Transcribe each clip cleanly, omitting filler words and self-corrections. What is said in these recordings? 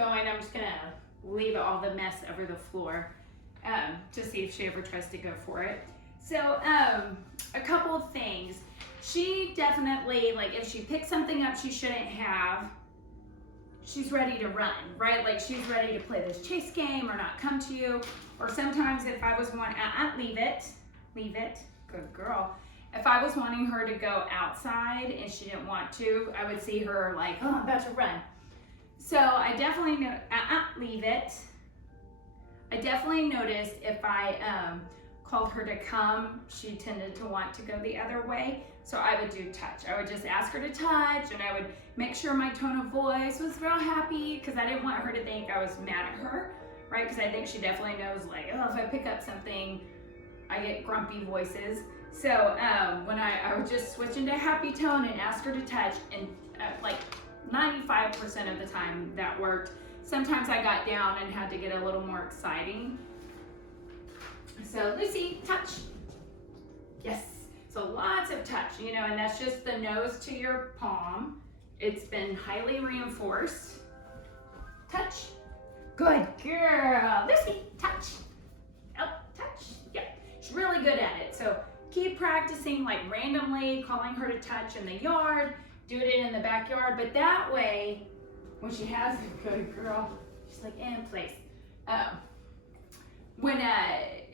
going. I'm just gonna leave all the mess over the floor to see if she ever tries to go for it. So a couple of things. She definitely, like if she picks something up she shouldn't have, she's ready to run, right? Like she's ready to play this chase game or not come to you. Or sometimes if I was leave it, good girl. If I was wanting her to go outside and she didn't want to, I would see her like, oh, I'm about to run. So I definitely know, leave it. I definitely noticed if I called her to come, she tended to want to go the other way. So I would do touch. I would just ask her to touch, and I would make sure my tone of voice was real happy because I didn't want her to think I was mad at her, right? Because I think she definitely knows like, oh, if I pick up something, I get grumpy voices. So when I would just switch into happy tone and ask her to touch, and like 95% of the time that worked. Sometimes I got down and had to get a little more exciting. So Lucy, touch. Yes, so lots of touch, you know, and that's just the nose to your palm. It's been highly reinforced. Touch. Good girl. Lucy, touch. Oh, touch. Yeah, she's really good at it. So keep practicing like randomly calling her to touch in the yard, do it in the backyard, but that way, when she has a good girl, she's like in place.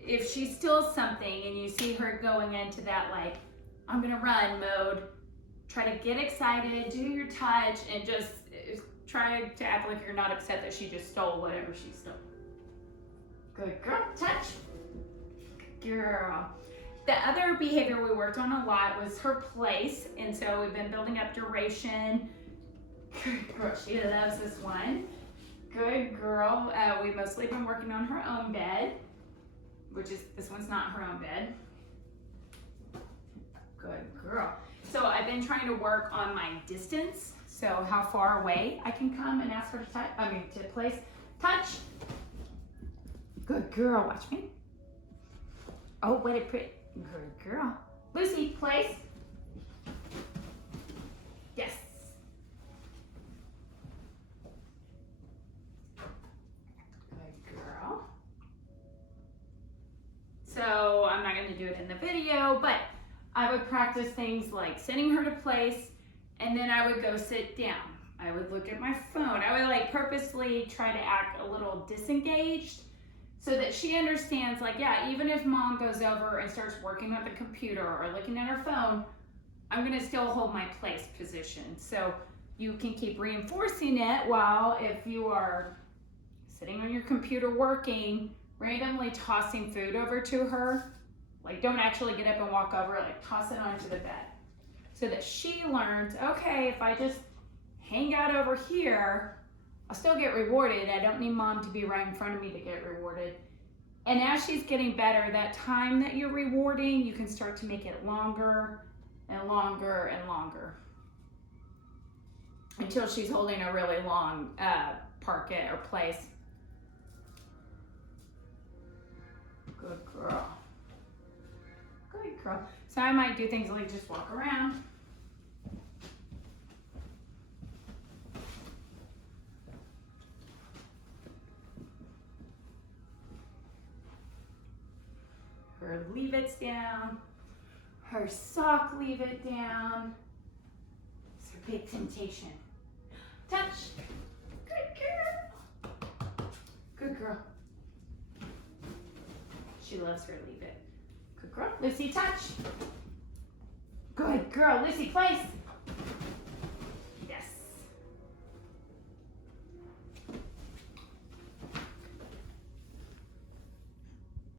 If she steals something and you see her going into that like, I'm gonna run mode, try to get excited, do your touch, and just try to act like you're not upset that she just stole whatever she stole. Good girl, touch. Good girl. The other behavior we worked on a lot was her place, and so we've been building up duration. Good girl, she loves this one. Good girl. We've mostly been working on her own bed, which is, this one's not her own bed. Good girl. So I've been trying to work on my distance, so how far away I can come and ask her to touch, to place. Touch. Good girl, watch me. Oh, what a pretty, good girl. Lucy, place. Yes. Good girl. So I'm not going to do it in the video, but I would practice things like sending her to place, and then I would go sit down. I would look at my phone. I would like purposely try to act a little disengaged so that she understands like, yeah, even if mom goes over and starts working on the computer or looking at her phone, I'm gonna still hold my place position. So you can keep reinforcing it while if you are sitting on your computer working, randomly tossing food over to her, like don't actually get up and walk over, like toss it onto the bed so that she learns, okay, if I just hang out over here, I'll still get rewarded. I don't need mom to be right in front of me to get rewarded. And as she's getting better, that time that you're rewarding, you can start to make it longer and longer and longer until she's holding a really long parquet or place. Good girl. Good girl. So I might do things like just walk around. Her leave it down. Her sock leave it down. It's her big temptation. Touch. Good girl. Good girl. She loves her leave it. Good girl. Lucy, touch. Good girl. Lucy, place.